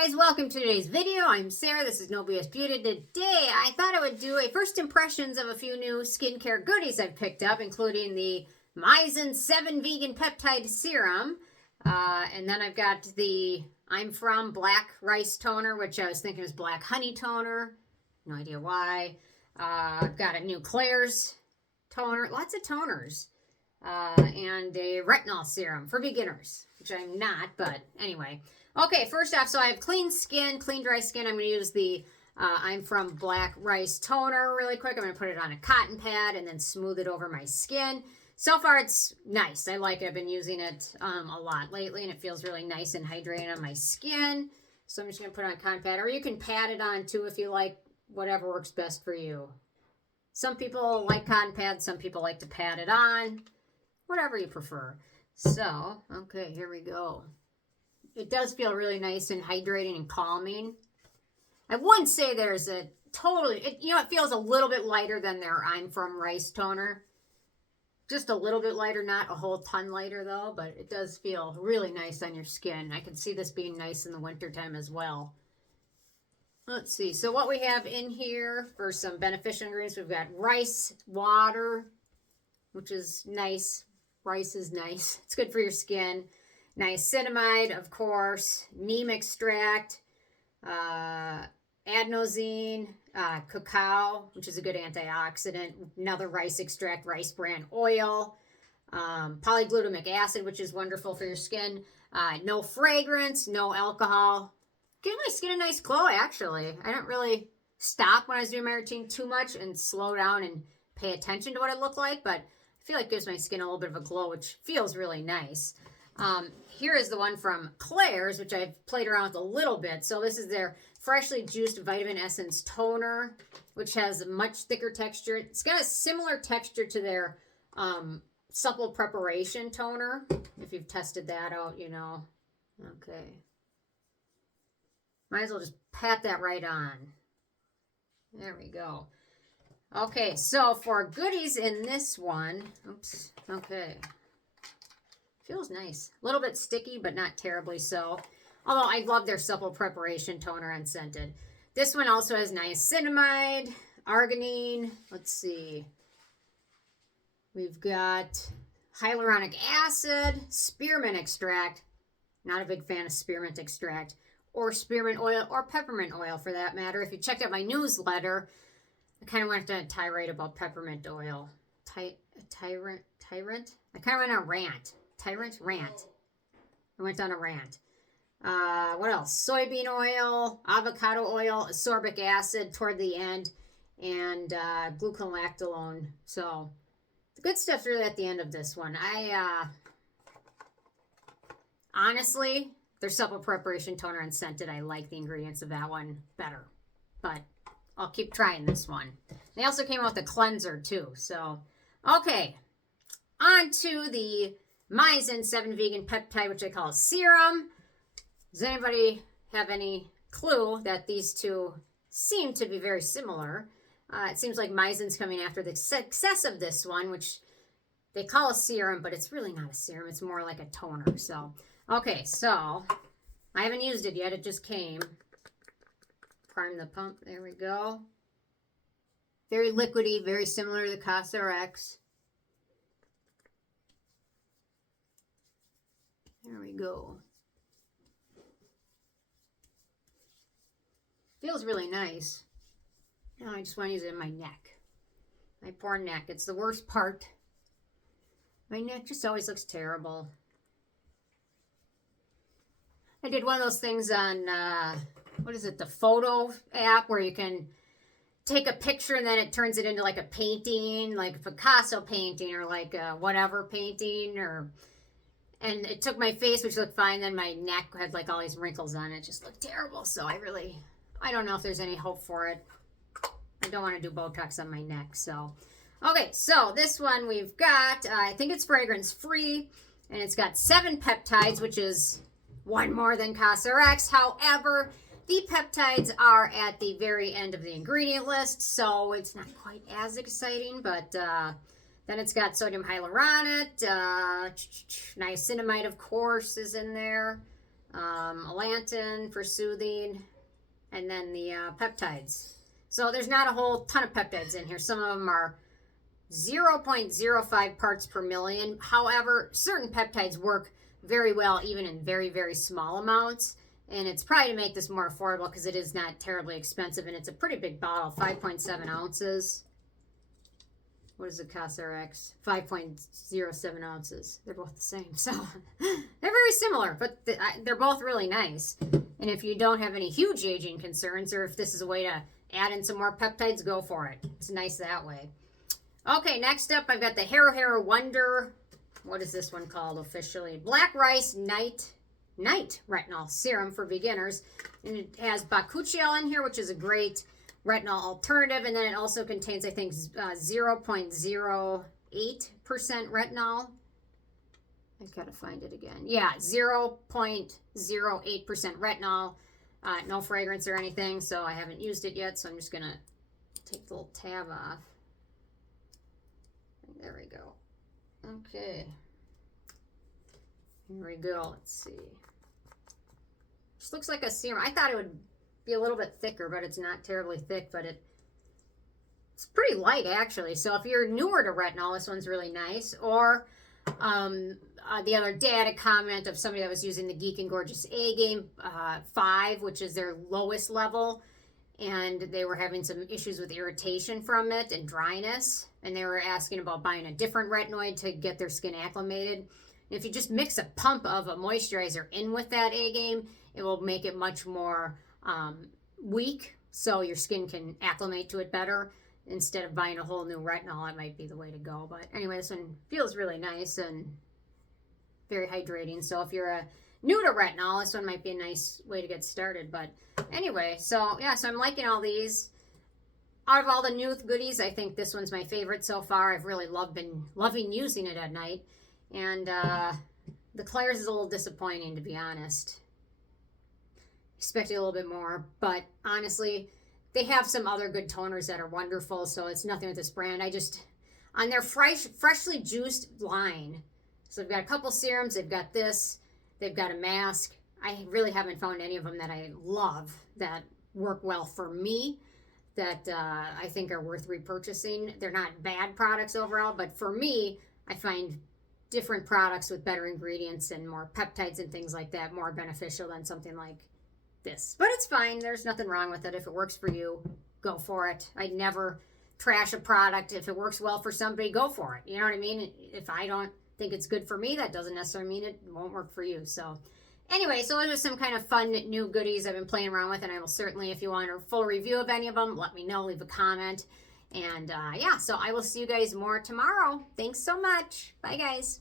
Guys, welcome to today's video. I'm Sarah. This is No BS Beauty. Today, I thought I would do a first impressions of a few new skincare goodies I've picked up, including the Mizon 7 Vegan Peptide Serum. And then I've got the I'm From Black Rice Toner, which I was thinking was Black Honey Toner. No idea why. I've got a new Klairs toner. Lots of toners. And a Retinol Serum for beginners, which I'm not, but anyway. Okay, first off, so I have clean skin, clean dry skin. I'm going to use the I'm From Black Rice Toner really quick. I'm going to put it on a cotton pad and then smooth it over my skin. So far, it's nice. I like it. I've been using it a lot lately, and it feels really nice and hydrating on my skin. So I'm just going to put it on a cotton pad, or you can pat it on too if you like, whatever works best for you. Some people like cotton pads. Some people like to pat it on. Whatever you prefer. So, okay, here we go. It does feel really nice and hydrating and calming. I wouldn't say there's a totally, it feels a little bit lighter than their I'm From Rice Toner. Just a little bit lighter, not a whole ton lighter though, but it does feel really nice on your skin. I can see this being nice in the wintertime as well. Let's see, so what we have in here for some beneficial ingredients, we've got rice water, which is nice. Rice is nice. It's good for your skin. Niacinamide, of course, neem extract, adenosine, cacao, which is a good antioxidant, another rice extract, rice bran oil, polyglutamic acid, which is wonderful for your skin, no fragrance, no alcohol. Give my skin a nice glow, actually. I don't really stop when I was doing my routine too much and slow down and pay attention to what it looked like, but I feel like it gives my skin a little bit of a glow, which feels really nice. Here is the one from Klairs, which I've played around with a little bit. So this is their freshly juiced vitamin essence toner, which has a much thicker texture. It's got a similar texture to their supple preparation toner. If you've tested that out, you know. Okay. Might as well just pat that right on. There we go. Okay, so for goodies in this one, oops, okay. Feels nice. A little bit sticky, but not terribly so. Although I love their supple preparation toner unscented. This one also has niacinamide, arginine. Let's see. We've got hyaluronic acid, spearmint extract. Not a big fan of spearmint extract. Or spearmint oil, or peppermint oil for that matter. If you checked out my newsletter, I kind of went on a tirade about peppermint oil. Tyrant? I kind of went on a rant. Rant. I went on a rant. What else? Soybean oil, avocado oil, ascorbic acid toward the end, and gluconolactone. So the good stuff's really at the end of this one. Honestly, their supple preparation toner and scented, I like the ingredients of that one better. But I'll keep trying this one. They also came out with a cleanser too. So, okay. On to the Mizon 7 Vegan Peptide, which I call a serum. Does anybody have any clue that these two seem to be very similar? It seems like Mizon's coming after the success of this one, which they call a serum, but it's really not a serum. It's more like a toner. So, okay, so I haven't used it yet. It just came. Prime the pump. There we go. Very liquidy, very similar to the CosRX. There we go. Feels really nice. Now I just want to use it in my neck. My poor neck. It's the worst part. My neck just always looks terrible. I did one of those things on, what is it, the photo app where you can take a picture and then it turns it into like a painting, like a Picasso painting or like a whatever painting and it took my face, which looked fine, then my neck had like all these wrinkles on it. It just looked terrible. So I don't know if there's any hope for it. I don't want to do Botox on my neck. So, okay, so this one we've got, I think it's fragrance free, and it's got 7 peptides, which is one more than CosRX. However, the peptides are at the very end of the ingredient list, so it's not quite as exciting, but then it's got sodium hyaluronate, niacinamide, of course, is in there. Elantin for soothing, and then the peptides. So there's not a whole ton of peptides in here. Some of them are 0.05 parts per million. However, certain peptides work very well even in very, very small amounts. And it's probably to make this more affordable because it is not terribly expensive. And it's a pretty big bottle, 5.7 ounces. What does it cost, RX? 5.07 ounces. They're both the same. So they're very similar, but they're both really nice. And if you don't have any huge aging concerns, or if this is a way to add in some more peptides, go for it. It's nice that way. Okay, next up, I've got the Haruharu Wonder. What is this one called officially? Black Rice Night Retinol Serum for beginners. And it has bakuchiol in here, which is a great retinol alternative. And then it also contains, I think, 0.08% retinol. I've got to find it again. Yeah, 0.08% retinol. No fragrance or anything, so I haven't used it yet. So I'm just going to take the little tab off. There we go. Okay. Here we go. Let's see. This looks like a serum. I thought it would be a little bit thicker, but it's not terribly thick, but it's pretty light actually. So if you're newer to retinol, this one's really nice. Or the other day I had a comment of somebody that was using the Geek and Gorgeous A Game 5, which is their lowest level, and they were having some issues with irritation from it and dryness, and they were asking about buying a different retinoid to get their skin acclimated. And if you just mix a pump of a moisturizer in with that A Game, it will make it much more weak, so your skin can acclimate to it better. Instead of buying a whole new retinol, that might be the way to go. But anyway, this one feels really nice and very hydrating. So if you're new to retinol, this one might be a nice way to get started. But anyway, so yeah, so I'm liking all these. Out of all the new goodies, I think this one's my favorite so far. I've really been loving using it at night. And the Klairs is a little disappointing, to be honest. Expecting a little bit more, but honestly, they have some other good toners that are wonderful, so it's nothing with this brand. On their freshly juiced line, so they've got a couple serums, they've got this, they've got a mask. I really haven't found any of them that I love that work well for me, that I think are worth repurchasing. They're not bad products overall, but for me, I find different products with better ingredients and more peptides and things like that more beneficial than something like this. But it's fine. There's nothing wrong with it. If it works for you, go for it. I'd never trash a product. If it works well for somebody, go for it. You know what I mean? If I don't think it's good for me, that doesn't necessarily mean it won't work for you. So anyway, so those are some kind of fun new goodies I've been playing around with, and I will certainly, if you want a full review of any of them, let me know, leave a comment. And yeah, so I will see you guys more tomorrow. Thanks so much. Bye, guys.